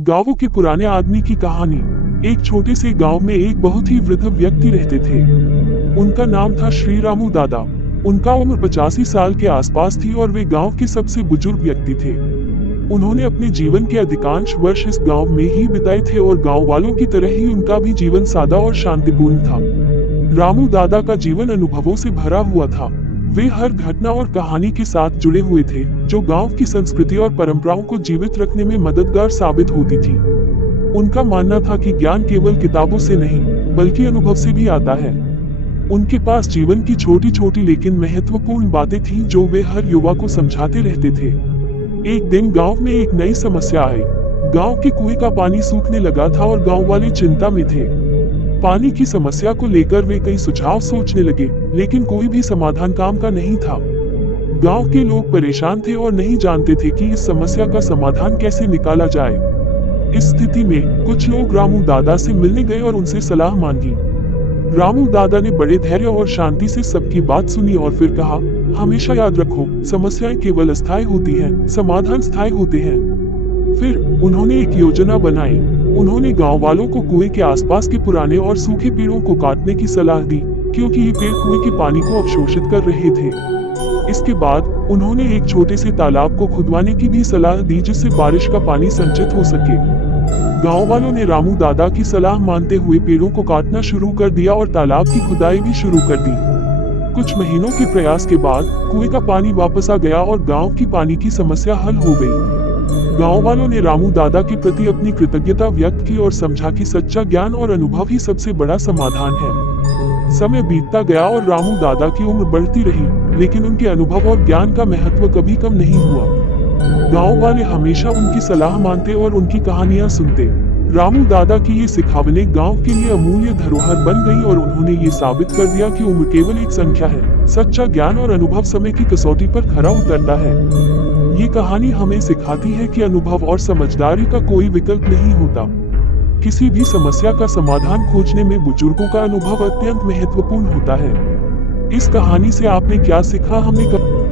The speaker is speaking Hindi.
गांवों के पुराने आदमी की कहानी। एक छोटे से गांव में एक बहुत ही वृद्ध व्यक्ति रहते थे। उनका नाम था श्री रामू दादा। उनका उम्र 85 साल के आसपास थी और वे गांव के सबसे बुजुर्ग व्यक्ति थे। उन्होंने अपने जीवन के अधिकांश वर्ष इस गांव में ही बिताए थे और गांव वालों की तरह ही उनका भी जीवन सादा और शांतिपूर्ण था। रामू दादा का जीवन अनुभवों से भरा हुआ था। वे हर घटना और कहानी के साथ जुड़े हुए थे जो गांव की संस्कृति और परंपराओं को जीवित रखने में मददगार साबित होती थी। उनका मानना था कि ज्ञान केवल किताबों से नहीं बल्कि अनुभव से भी आता है। उनके पास जीवन की छोटी छोटी लेकिन महत्वपूर्ण बातें थीं जो वे हर युवा को समझाते रहते थे। एक दिन गांव में एक नई समस्या आई। गांव के कुएं का पानी सूखने लगा था और गांव वाले चिंता में थे। पानी की समस्या को लेकर वे कई सुझाव सोचने लगे, लेकिन कोई भी समाधान काम का नहीं था। गांव के लोग परेशान थे और नहीं जानते थे कि इस समस्या का समाधान कैसे निकाला जाए। इस स्थिति में कुछ लोग रामू दादा से मिलने गए और उनसे सलाह मांगी। रामू दादा ने बड़े धैर्य और शांति से सबकी बात सुनी और फिर कहा, हमेशा याद रखो, समस्याएं केवल अस्थायी होती हैं, समाधान स्थायी होते हैं। फिर उन्होंने एक योजना बनाई। उन्होंने गांव वालों को कुएं के आसपास के पुराने और सूखे पेड़ों को काटने की सलाह दी, क्योंकि ये पेड़ कुएं के पानी को अवशोषित कर रहे थे। इसके बाद उन्होंने एक छोटे से तालाब को खुदवाने की भी सलाह दी जिससे बारिश का पानी संचित हो सके। गांव वालों ने रामू दादा की सलाह मानते हुए पेड़ों को काटना शुरू कर दिया और तालाब की खुदाई भी शुरू कर दी। कुछ महीनों के प्रयास के बाद कुएं का पानी वापस आ गया और गांव की पानी की समस्या हल हो गई। गांव वालों ने रामू दादा के प्रति अपनी कृतज्ञता व्यक्त की और समझा कि सच्चा ज्ञान और अनुभव ही सबसे बड़ा समाधान है। समय बीतता गया और रामू दादा की उम्र बढ़ती रही, लेकिन उनके अनुभव और ज्ञान का महत्व कभी कम नहीं हुआ। गांव वाले हमेशा उनकी सलाह मानते और उनकी कहानियां सुनते। रामू दादा की ये सिखावनें गांव के लिए अमूल्य धरोहर बन गई और उन्होंने ये साबित कर दिया कि उम्र केवल एक संख्या है। सच्चा ज्ञान और अनुभव समय की कसौटी पर खरा उतरता है। ये कहानी हमें सिखाती है कि अनुभव और समझदारी का कोई विकल्प नहीं होता। किसी भी समस्या का समाधान खोजने में बुजुर्गों का अनुभव अत्यंत महत्वपूर्ण होता है। इस कहानी से आपने क्या सीखा, हमें